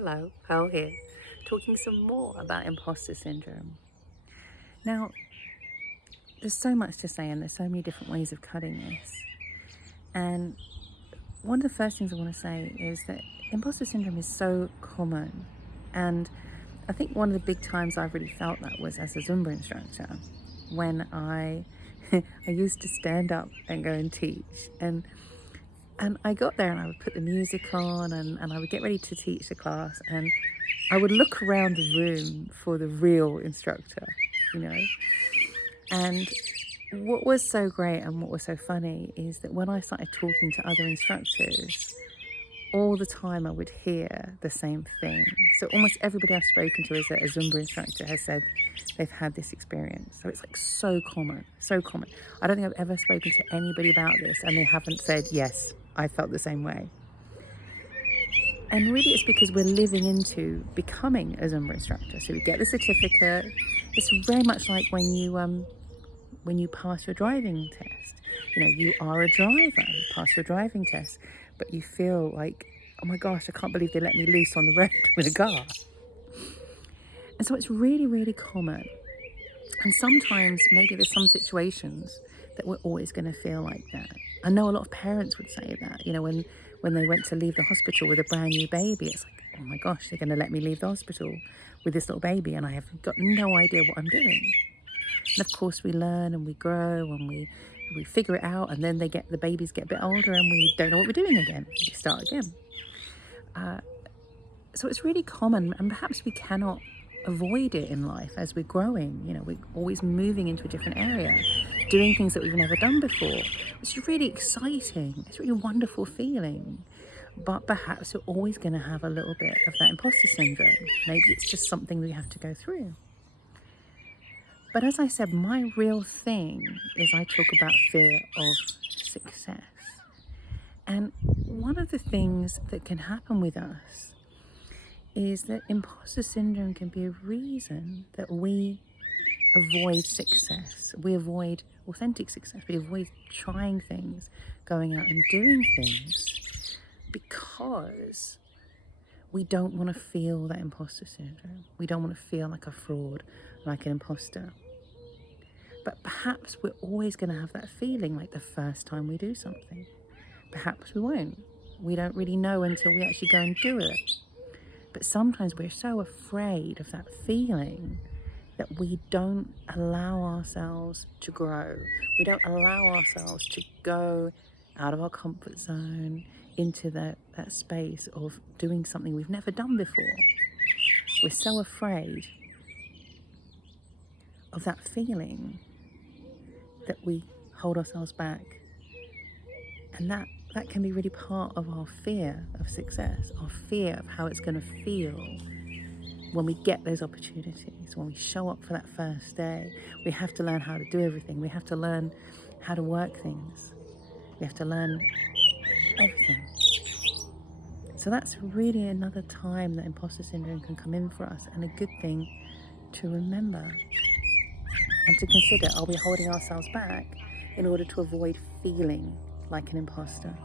Hello, Pearl here, talking some more about imposter syndrome. Now, there's so much to say, and there's so many different ways of cutting this. And one of the first things I want to say is that imposter syndrome is so common. And I think one of the big times I've really felt that was as a Zumba instructor, when I I used to stand up and go and teach. And I got there and I would put the music on and I would get ready to teach the class, and I would look around the room for the real instructor, you know. And what was so great and what was so funny is that when I started talking to other instructors, all the time I would hear the same thing. So almost everybody I've spoken to as a Zumba instructor has said they've had this experience. So it's like so common, so common. I don't think I've ever spoken to anybody about this and they haven't said, yes, I felt the same way. And really it's because we're living into becoming a Zumba instructor. So we get the certificate. It's very much like when you pass your driving test. You know, you are a driver, you pass your driving test, but you feel like, oh my gosh, I can't believe they let me loose on the road with a car. And so it's really, really common. And sometimes maybe there's some situations that we're always going to feel like that. I know a lot of parents would say that, you know, when they went to leave the hospital with a brand new baby, it's like, oh my gosh, they're going to let me leave the hospital with this little baby and I have got no idea what I'm doing. And of course we learn and we grow and we figure it out, and then the babies get a bit older and we don't know what we're doing again. We start again. So it's really common, and perhaps we cannot avoid it in life as we're growing. You know, we're always moving into a different area, doing things that we've never done before, which is really exciting. It's a really wonderful feeling. But perhaps we're always going to have a little bit of that imposter syndrome. Maybe it's just something we have to go through. But as I said, my real thing is I talk about fear of success. And one of the things that can happen with us is that imposter syndrome can be a reason that we avoid success. We avoid authentic success. We avoid trying things, going out and doing things, because we don't want to feel that imposter syndrome. We don't want to feel like a fraud, like an imposter. But perhaps we're always going to have that feeling like the first time we do something. Perhaps we won't. We don't really know until we actually go and do it. But sometimes we're so afraid of that feeling that we don't allow ourselves to grow. We don't allow ourselves to go out of our comfort zone into that space of doing something we've never done before. We're so afraid of that feeling that we hold ourselves back. And that can be really part of our fear of success, our fear of how it's going to feel when we get those opportunities, when we show up for that first day. We have to learn how to do everything. We have to learn how to work things. We have to learn everything. So that's really another time that imposter syndrome can come in for us, and a good thing to remember and to consider, are we holding ourselves back in order to avoid feeling like an imposter?